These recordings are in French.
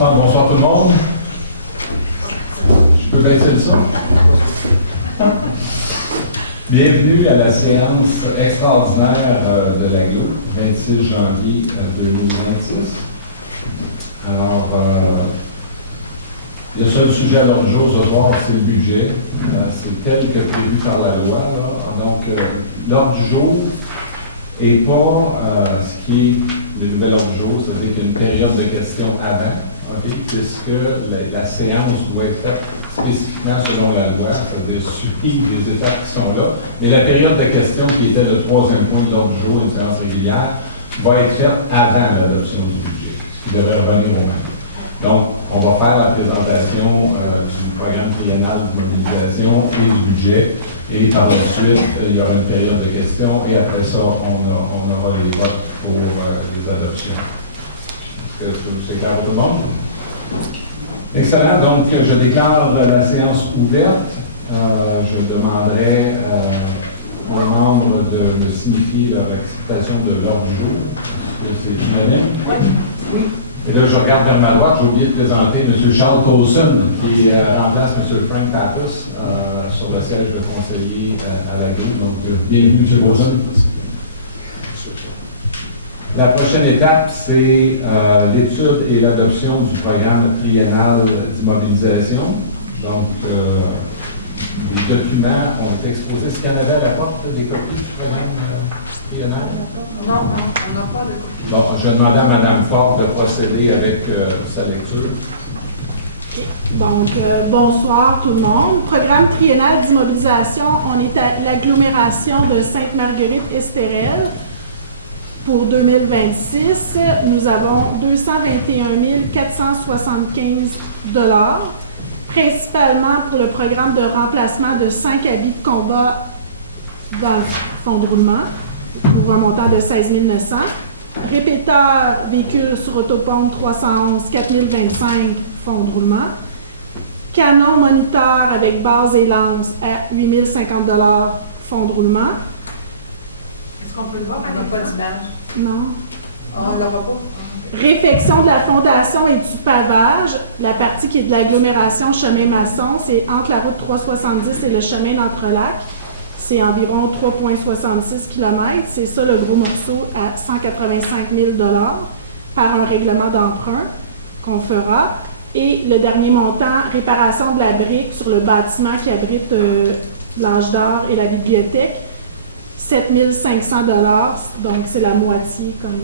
Bonsoir tout le monde. Je peux baisser le son? Bienvenue à la séance extraordinaire de l'AGLO, 26 janvier 2026. Alors, le seul sujet à l'ordre du jour ce soir, c'est le budget. C'est tel que prévu par la loi. Là. Donc, l'ordre du jour n'est pas ce qui est le nouvel ordre du jour, c'est-à-dire qu'il y a une période de questions avant, puisque la séance doit être faite spécifiquement selon la loi, c'est-à-dire suivre les étapes qui sont là. Mais la période de questions, qui était le troisième point de l'ordre du jour, une séance régulière, va être faite avant l'adoption du budget, ce qui devrait revenir au même. Donc, on va faire la présentation du programme triennal de mobilisation et du budget. Et par la suite, il y aura une période de questions et après ça, on aura les votes pour les adoptions. Est-ce que c'est clair pour tout le monde? Excellent. Donc, je déclare la séance ouverte. Je demanderai aux membres de me signifier leur acceptation de l'ordre du jour. Est-ce que c'est unanime? Oui. Et là, je regarde vers ma droite, j'ai oublié de présenter M. Charles Coulson, qui remplace M. Frank Pappas sur le siège de conseiller à l'AGLO. Donc, bienvenue, M. Coulson. La prochaine étape, c'est l'étude et l'adoption du programme triennal d'immobilisation. Donc, les documents ont été exposés. Est-ce qu'il y en avait à la porte des copies du programme triennal? Non, on n'a pas de copies. Bon, je demandais à Mme Ford de procéder avec sa lecture. Donc, bonsoir tout le monde. Programme triennal d'immobilisation, on est à l'agglomération de Sainte-Marguerite-Estérel. Pour 2026, nous avons 221 475 $, principalement pour le programme de remplacement de 5 habits de combat dans le fonds de roulement, pour un montant de 16 900. Répéteur véhicule sur autopompe 311, 4 025 fonds de roulement. Canon moniteur avec base et lance à 8 050 $, fonds de roulement. Est-ce qu'on peut le voir? On n'a pas d'image. Non. On l'aura pas. Réfection de la fondation et du pavage. La partie qui est de l'agglomération chemin maçon, c'est entre la route 370 et le chemin d'Entrelacs. C'est environ 3,66 km. C'est ça le gros morceau à 185 000 $ par un règlement d'emprunt qu'on fera. Et le dernier montant, réparation de la brique sur le bâtiment qui abrite l'Âge d'Or et la bibliothèque. 7 500 $, donc c'est la moitié comme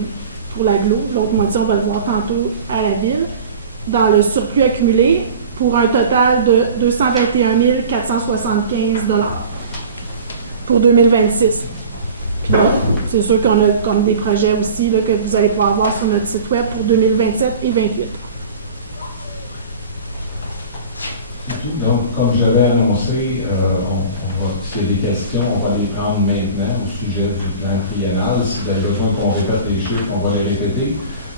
pour l'AGLO. L'autre moitié, on va le voir tantôt à la ville. Dans le surplus accumulé, pour un total de 221 475 $ pour 2026. Puis là, c'est sûr qu'on a comme des projets aussi là, que vous allez pouvoir voir sur notre site web pour 2027 et 2028. Donc, comme j'avais annoncé, s'il y a des questions, on va les prendre maintenant au sujet du plan triennal. Si vous avez besoin qu'on répète les chiffres, on va les répéter.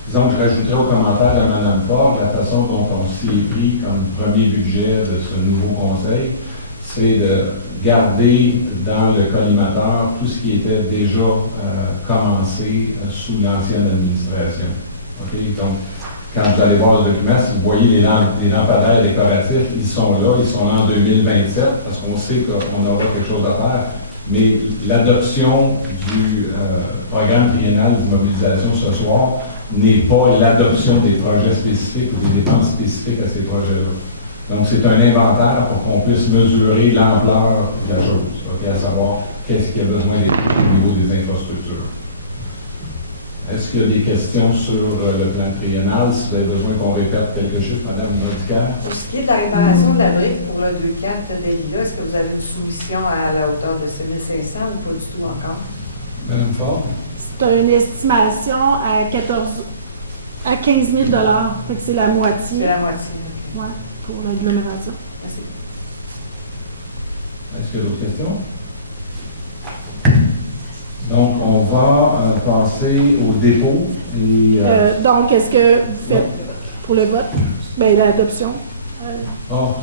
Disons que je rajouterai aux commentaires de Mme Ford la façon dont on s'y est pris comme premier budget de ce nouveau conseil, c'est de garder dans le collimateur tout ce qui était déjà commencé sous l'ancienne administration. Okay? Donc, quand vous allez voir le document, si vous voyez les lampadaires décoratifs, ils sont là en 2027, parce qu'on sait qu'on aura quelque chose à faire. Mais l'adoption du programme triennal d'immobilisation ce soir n'est pas l'adoption des projets spécifiques ou des dépenses spécifiques à ces projets-là. Donc, c'est un inventaire pour qu'on puisse mesurer l'ampleur de la chose, okay, à savoir qu'est-ce qu'il y a besoin au niveau des infrastructures. Est-ce qu'il y a des questions sur le plan triennal? Si vous avez besoin qu'on répète quelques chiffres, Mme Modica. Pour ce qui est de la réparation de la brique pour le 2-4 d'Elida, est-ce que vous avez une soumission à la hauteur de 7 500 ou pas du tout encore? Mme Ford? C'est une estimation à 15 000 $. Fait que c'est la moitié. C'est la moitié. Ouais, pour l'agglomération. Merci. Est-ce qu'il y a d'autres questions? Donc, on va passer au dépôt. Et, donc, est-ce que vous faites pour le vote? Bien, l'adoption.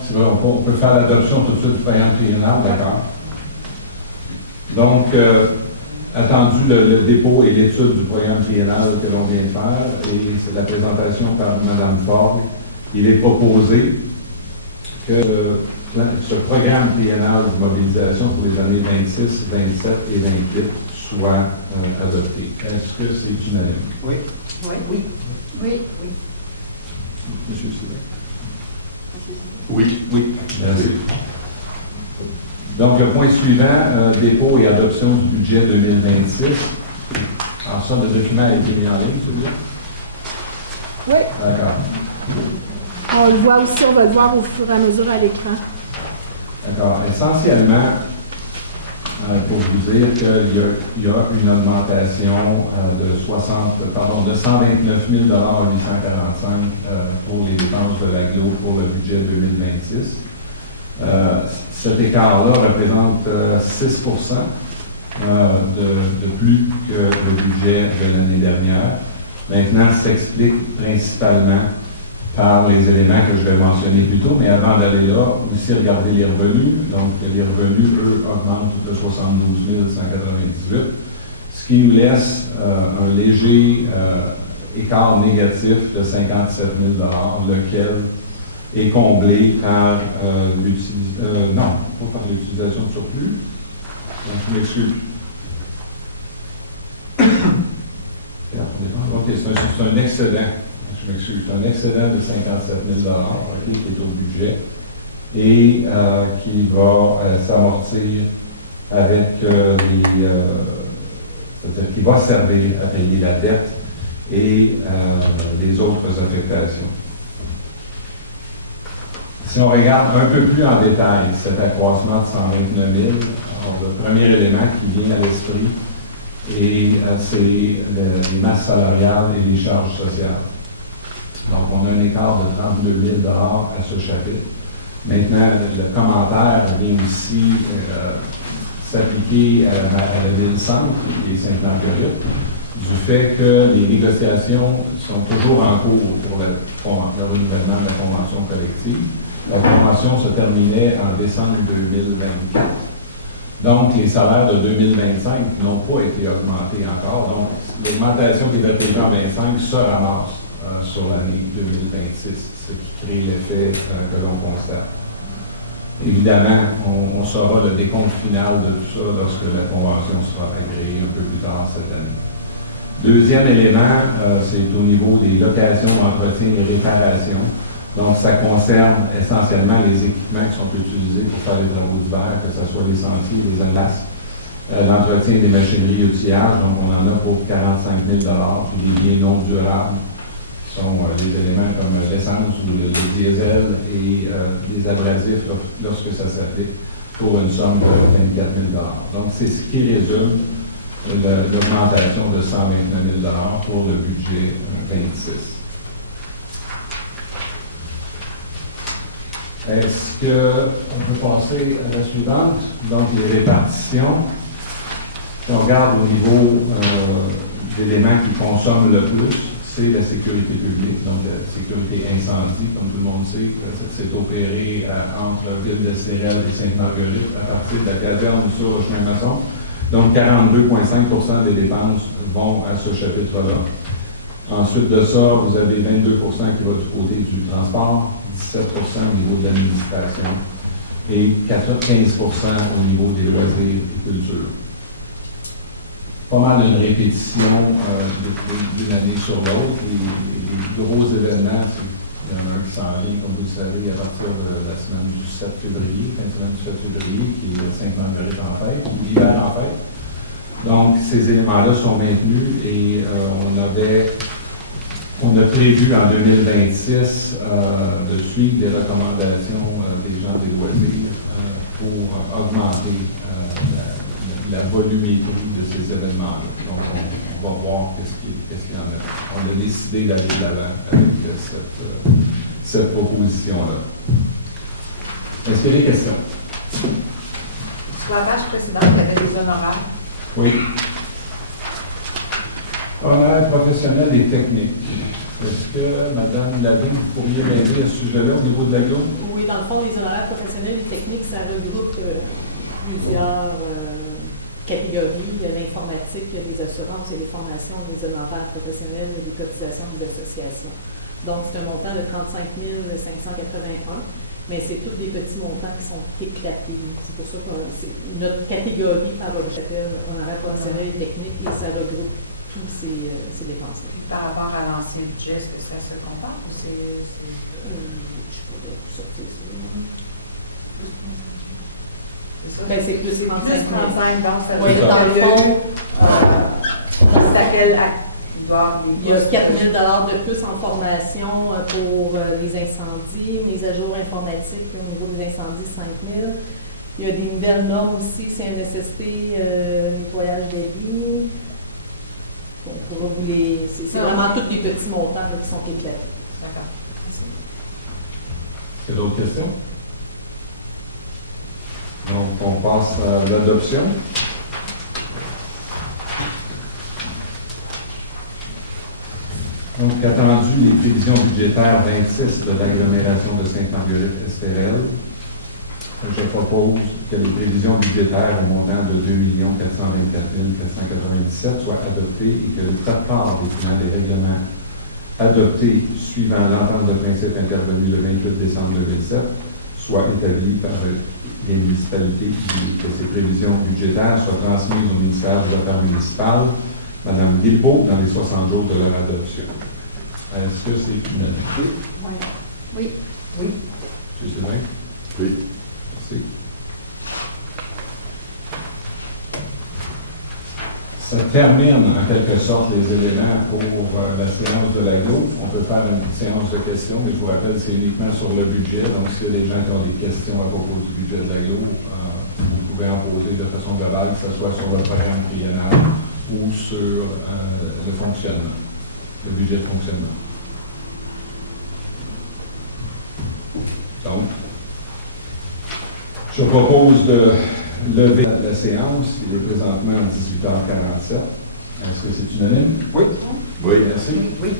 C'est vrai, on peut faire l'adoption tout de suite du programme triennal, d'accord. Donc, attendu le dépôt et l'étude du programme triennal que l'on vient de faire, et c'est la présentation par Mme Ford il est proposé que ce programme triennal de mobilisation pour les années 26, 27 et 28 soit adopté. Est-ce que c'est unanime? Oui. Oui. Oui. Oui. Oui. Monsieur Sylvain? Oui. Oui. Merci. Donc, le point suivant, dépôt et adoption du budget 2026. Alors ça, le document a été mis en ligne, celui-là? Oui. D'accord. On le voit aussi, on va le voir au fur et à mesure à l'écran. D'accord. Essentiellement, pour vous dire qu'il y a une augmentation de 129 845 pour les dépenses de l'aglo pour le budget 2026. Cet écart-là représente 6 de plus que le budget de l'année dernière. Maintenant, ça s'explique principalement par les éléments que je vais mentionner plus tôt, mais avant d'aller là, aussi regarder les revenus. Donc, les revenus, eux, augmentent de 72 198, ce qui nous laisse un léger écart négatif de 57 000 lequel est comblé par l'utilisation de surplus. Donc, je m'excuse. OK, c'est un excédent. Je m'excuse. C'est un excédent de 57 000 qui est au budget et qui va s'amortir avec c'est-à-dire qui va servir à payer la dette et les autres affectations. Si on regarde un peu plus en détail cet accroissement de 129 000, alors, le premier élément qui vient à l'esprit, c'est les masses salariales et les charges sociales. Donc, on a un écart de 32 000 à ce chapitre. Maintenant, le commentaire vient aussi s'appliquer à la ville-centre, qui est Sainte-Marguerite, du fait que les négociations sont toujours en cours pour le renouvellement de la convention collective. La convention se terminait en décembre 2024. Donc, les salaires de 2025 n'ont pas été augmentés encore. Donc, l'augmentation qui était prévue en 2025 se ramasse sur l'année 2026, ce qui crée l'effet que l'on constate. Évidemment, on saura le décompte final de tout ça lorsque la convention sera agréée un peu plus tard cette année. Deuxième élément, c'est au niveau des locations, entretien et réparation. Donc, ça concerne essentiellement les équipements qui sont utilisés pour faire les travaux d'hiver, que ce soit les sentiers, les enlaces, l'entretien des machineries et outillages. Donc, on en a pour 45 000 puis les biens non durables qui sont des éléments comme l'essence ou le diesel et les abrasifs lorsque ça s'applique pour une somme de 24 000 Donc, c'est ce qui résume l'augmentation de 129 000 pour le budget 26. Est-ce qu'on peut passer à la suivante? Donc, les répartitions. Si on regarde au niveau d'éléments qui consomment le plus, c'est la sécurité publique, donc la sécurité incendie, comme tout le monde sait, c'est opéré entre la ville de Cérel et Sainte-Marguerite à partir de la caserne sur le chemin maçon. Donc, 42,5 des dépenses vont à ce chapitre-là. Ensuite de ça, vous avez 22 qui va du côté du transport, 17 au niveau de l'administration et 15 au niveau des loisirs et culture. Pas mal une répétition d'une année sur l'autre. Les gros événements, il y en a un qui s'en vient, comme vous le savez, à partir de la semaine du 7 février, fin de semaine du 7 février, qui est Sainte-Marguerite en fête, ou l'hiver en fête. Donc, ces éléments-là sont maintenus et on a prévu en 2026 de suivre les recommandations des gens des loisirs pour augmenter la volumétrie de ces événements-là. Donc, on va voir qu'est-ce qu'il y en a. On a décidé d'aller de l'avant avec cette proposition-là. Est-ce qu'il y a des questions? La page précédente, il y avait des honoraires. Oui. Honoraires professionnels et techniques. Est-ce que, Mme Lavigne, vous pourriez m'aider à ce sujet-là au niveau de l'aglo? Oui, dans le fond, les honoraires professionnels et techniques, ça regroupe plusieurs catégories. Il y a l'informatique, il y a les assurances, il y a les formations, les honoraires professionnels, il y a les cotisations des associations. Donc, c'est un montant de 35 581, mais c'est tous des petits montants qui sont éclatés. C'est pour ça que notre catégorie par objet honoraire professionnel et technique, et ça regroupe tous ces dépenses. Par rapport à l'ancien budget, est-ce que ça se compare ou c'est... Je pourrais sortir ça. C'est ça? Ben, c'est plus 35 000. Plus 35, donc ça Oui, veut dire dans le que fond, c'est à quel acte il va y avoir des il y a postes? 4 000 de plus en formation pour les incendies, mise à jour informatique au niveau des incendies, 5 000. Il y a des nouvelles normes aussi, CNSST, nettoyage des lits. Donc, on va vous les... C'est vraiment tous des petits montants là, qui sont éclatés. D'accord. Est-ce qu'il y a d'autres questions? Donc, on passe à l'adoption. Donc, attendu les prévisions budgétaires 26 de l'agglomération de Sainte-Marguerite-Estérel, je propose que les prévisions budgétaires au montant de 2 424 497 soient adoptées et que le traitement des plans des règlements adoptés suivant l'entente de principe intervenue le 28 décembre 2007 soit établi par les municipalités et que ces prévisions budgétaires soient transmises au ministère des Affaires municipales, Mme Guilbeault, dans les 60 jours de leur adoption. Est-ce que c'est unanimité? Oui. Oui. M. Sylvain? Oui. Merci. Ça termine en quelque sorte les éléments pour la séance de l'aglo. On peut faire une séance de questions, mais je vous rappelle, c'est uniquement sur le budget. Donc, s'il y a des gens qui ont des questions à propos du budget de l'aglo, vous pouvez en poser de façon globale, que ce soit sur le programme triennal ou sur le fonctionnement, le budget de fonctionnement. Donc, je propose de lever la séance. Il est présentement à 18h47. Est-ce que c'est unanime? Oui. Oui. Merci. Oui.